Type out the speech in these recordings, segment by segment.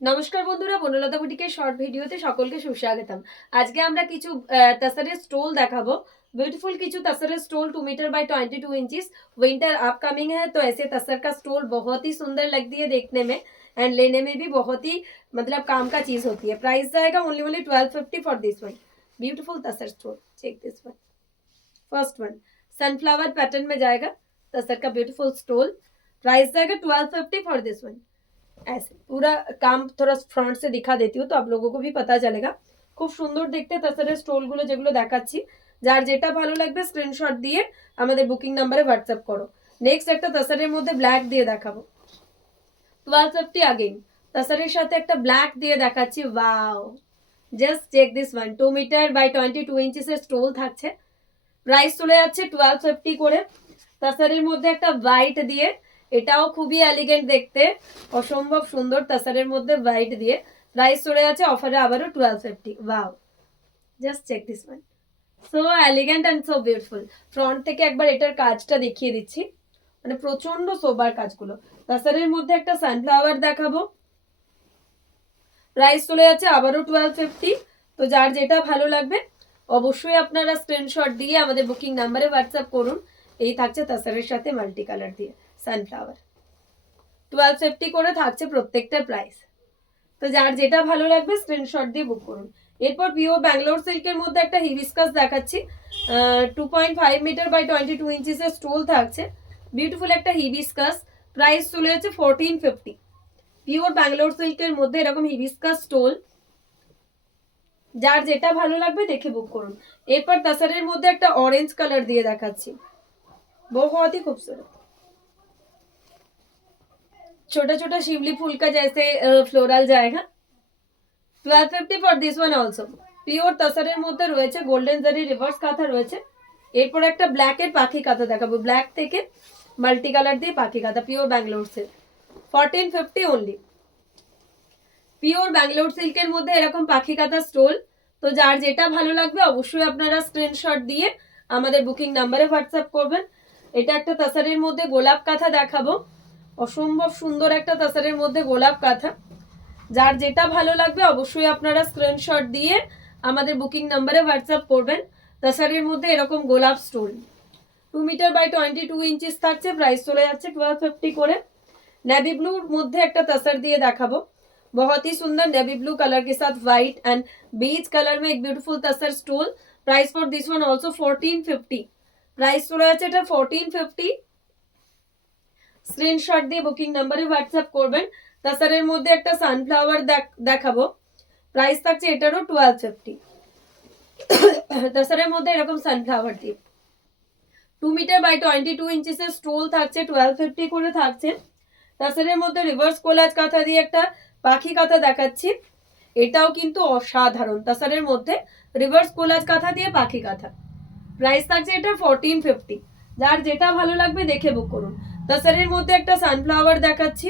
নমস্কার বন্ধুরা, বনলতা বুটিকের শর্ট ভিডিওতে সকলকে সুস্বাগতম। আজকে আমরা কিছু তাসারের স্টোল দেখাবো। ब्यूटीफुल কিছু tussar stole 2 metre by 22 inches. Winter upcoming है तो ऐसे तसर का स्टोल बहुत ही सुंदर लगती है देखने में एंड लेने में भी बहुत ही मतलब काम का चीज होती है। प्राइस जाएगा only 1250 for this one. Beautiful tussar stole, check this one. First one sunflower pattern में जाएगा तसर का ब्यूटीफुल स्टोल। प्राइस जाएगा 1250 फॉर दिस वन। ऐसे पूरा काम थोड़ा फ्रंट से दिखा देती हूँ तो आप लोगों को भी पता चलेगा। খুব সুন্দর দেখতে তাছাড়া স্টোলগুলো যেগুলো দেখাচ্ছি, যার যেটা ভালো লাগবে স্ক্রিনশট দিয়ে আমাদের বুকিং নাম্বারে হোয়াটসঅ্যাপ করো। নেক্সট একটা তাসারের মধ্যে ব্ল্যাক দিয়ে দেখাবো, 1250 अगेन। তাসারের সাথে একটা ব্ল্যাক দিয়ে দেখাচ্ছি, wow, just check this one. 2 metre by 22 ইঞ্চিসের স্টোল থাকছে। প্রাইস চলে যাচ্ছে 1250 করে। তাসারের মধ্যে একটা হোয়াইট দিয়ে, এটাও খুবই এলিগেন্ট দেখতে, অসম্ভব সুন্দর তাসারের মধ্যে হোয়াইট দিয়ে। প্রাইস চলে যাচ্ছে অফারে আবারও 1250। Wow, just check this one, so elegant and so beautiful. Front থেকে একবার এটার কাজটা দেখিয়ে দিচ্ছি, মানে প্রচন্ড সোবার কাজগুলো। তাসারের মধ্যে একটা সানফ্লাওয়ার দেখাবো। প্রাইস চলে যাচ্ছে আবারও 1250। তো যার যেটা ভালো লাগবে অবশ্যই আপনারা স্ক্রিনশট দিয়ে আমাদের বুকিং নাম্বারে হোয়াটসঅ্যাপ করুন। এই থাকছে তাসারের সাথে মাল্টি কালার দিয়ে সানফ্লাওয়ার। 1250 করে থাকছে প্রত্যেকটার প্রাইস। তো যার যেটা ভালো লাগবে স্ক্রিনশট দিয়ে বুক করুন। এরপর পিওর ব্যাঙ্গালোর সিল্কের মধ্যে একটা হিবিস্কাস দেখাচ্ছি। 2.5 মিটার বাই 22 ইঞ্চিসের স্টোল থাকছে। বিউটিফুল একটা হিবিস্কাস। প্রাইস চলে যাচ্ছে 1450। পিওর ব্যাঙ্গালোর সিল্কের মধ্যে এরকম হিবিস্কাস স্টোল, যার যেটা ভালো লাগবে দেখে বুক করুন। এরপর তাসারের মধ্যে একটা অরেঞ্জ কালার দিয়ে দেখাচ্ছি, बहुत ही खूबसूरत। छोटा छोटा शिवली फूल का जैसे फ्लोरल जाएगा। 1250 for this one also. Pure তাসারের মধ্যে রয়েছে গোল্ডেন জারি রিভার্স কাঁথা রয়েছে। এরপর একটা ব্ল্যাকের পাখি কাঁথা দেখাবো, ব্ল্যাক থেকে মাল্টি কালার দিয়ে পাখি কাঁথা, pure Bangalore silk. 1450 only. Pure Bangalore সিল্কের মধ্যে এরকম পাখি কাঁথা স্টোল। তো যার যেটা ভালো লাগবে অবশ্যই আপনারা স্ক্রিনশট দিয়ে আমাদের বুকিং নাম্বারে হোয়াটসঅ্যাপ করবেন। এটা একটা তাসারের মধ্যে গোলাপ কাঁথা দেখাবো, অসম্ভব সুন্দর একটা তাসারের মধ্যে গোলাপ কাঁথা। যার যেটা ভালো লাগবে অবশ্যই আপনারা স্ক্রিনশট দিয়ে আমাদের বুকিং নাম্বারে হোয়াটসঅ্যাপ করবেন। তাসারের মধ্যে এরকম গোলাপ স্টোল 2 মিটার বাই 22 ইঞ্চিস থাকছে। প্রাইস চলে যাচ্ছে 1250 করে। नेवी ब्लूर মধ্যে একটা তাসার দিয়ে দেখাবো, बहुत ही सुंदर नेवी ब्लू कलर के साथ व्हाइट एंड बीच कलर में एक beautiful tussar stole. Price for this one also 1450। Price চলে যাচ্ছে এটা 1450। স্ক্রিনশট দিয়ে বুকিং নাম্বারে হোয়াটসঅ্যাপ করবেন। তাসারের মধ্যে একটা সানফ্লাওয়ার দেখাবো, প্রাইস থাকছে এটারও 1250। তাসারের মধ্যে এরকম সানফ্লাওয়ার দিয়ে 2 মিটার বাই 22 ইঞ্চিসের স্টোল থাকছে, 1250 করে থাকছে। তাসারের মধ্যে রিভার্স কোলাজ কাঁথা দিয়ে একটা পাখি কাঁথা দেখাচ্ছি, এটাও কিন্তু অসাধারণ। তাসারের মধ্যে রিভার্স কোলাজ কাঁথা দিয়ে পাখি কাঁথা। প্রাইস থাকছে এটা 1450। যার যেটা ভালো লাগবে দেখে বুক করুন। তাসারের মধ্যে একটা সানফ্লাওয়ার দেখাচ্ছি,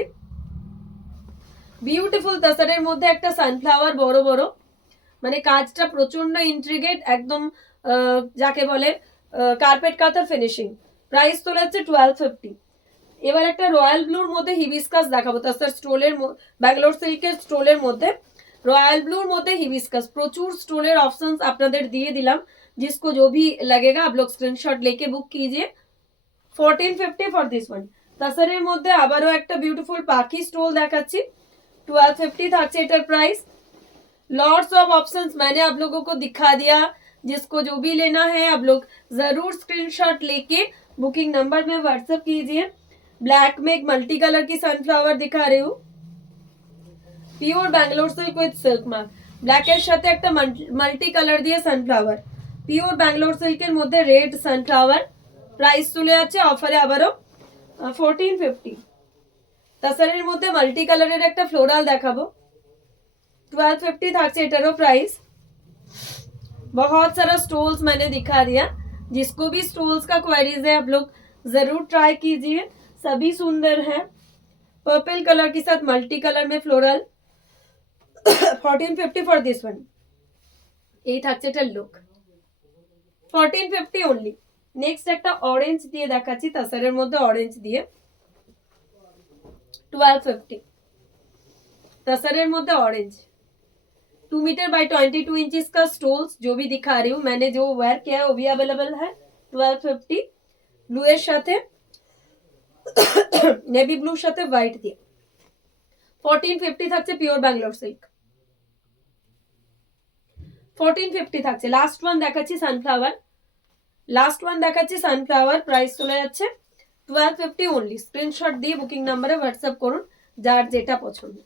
বিউটিফুল তাসারের মধ্যে একটা সানফ্লাওয়ার বড় বড়, মানে কাজটা প্রচন্ড ইন্ট্রিগেট একদম, যাকে বলে কার্পেট কাঁথা ফিনিশিং। প্রাইস তো হচ্ছে 1250। এবার একটা রয়্যাল ব্লুর মধ্যে হিবিস্কাস দেখাবো, তাসার স্টোলের ব্যাঙ্গালোর সিল্কের স্টোলের মধ্যে রয়্যাল ব্লুর মধ্যে হিবিস্কাস। প্রচুর স্টোলের অপশনস আপনাদের দিয়ে দিলাম, जिसको जो भी लगेगा आप लोग स्क्रीनशॉट लेके बुक कीजिए। 1450 फॉर दिस वन। তাসারের মধ্যে আবারও একটা বিউটিফুল পাখি স্টোল দেখাচ্ছি, 1250 থাকছে এটার প্রাইস। लॉट्स ऑफ ऑप्शंस मैंने आप लोगों को दिखा दिया, जिसको जो भी लेना है आप लोग जरूर स्क्रीनशॉट लेके बुकिंग नंबर में व्हाट्सएप कीजिए। ब्लैक में एक मल्टी कलर की सनफ्लावर दिखा रही हूँ, pure Bangalore silk with silk mark. ব্ল্যাকের সাথে একটা মাল্টি কালার দিয়ে সানফ্লাওয়ার, পিওর ব্যাঙ্গালোর সিল্কের মধ্যে রেড সানফ্লাওয়ার। প্রাইস চলে যাচ্ছে অফারে আবারও 1450। তাসারের মধ্যে মাল্টি কালারের একটা ফ্লোরাল দেখাবো, 1250 থাকছে এটারও প্রাইস। बहुत सारा स्टोल्स मैंने दिखा दिया, जिसको भी स्टोल्स का क्वेरीज है आप लोग जरूर ट्राई कीजिए, सभी सुंदर हैं। पर्पल कलर के साथ मल्टी कलर में फ्लोरल। 1450 for this one. এই থাকছে এটার লুক, 1450 অনলি। নেক্সট একটা অরেঞ্জ দিয়ে দেখাচ্ছি, তাসারের মধ্যে অরেঞ্জ দিয়ে 1250। तसरेर मध्य ऑरेंज 2 मीटर बाई 22 इंचेस का स्टोल्स जो भी दिखा रही हूँ मैंने जो वेयर किया है वो भी अवेलेबल है 1250 ब्लू এর সাথে নেভি ব্লুর সাথে হোয়াইট দিয়ে 1450 থাকছে পিওর ব্যাঙ্গালোর সিল্ক 1450 থাকছে লাস্ট ওয়ান দেখাচ্ছি সানফ্লাওয়ার প্রাইস চলে যাচ্ছে 1250 অনলি স্ক্রিনশট দিয়ে বুকিং নাম্বারে হোয়াটসঅ্যাপ করুন যার যেটা পছন্দ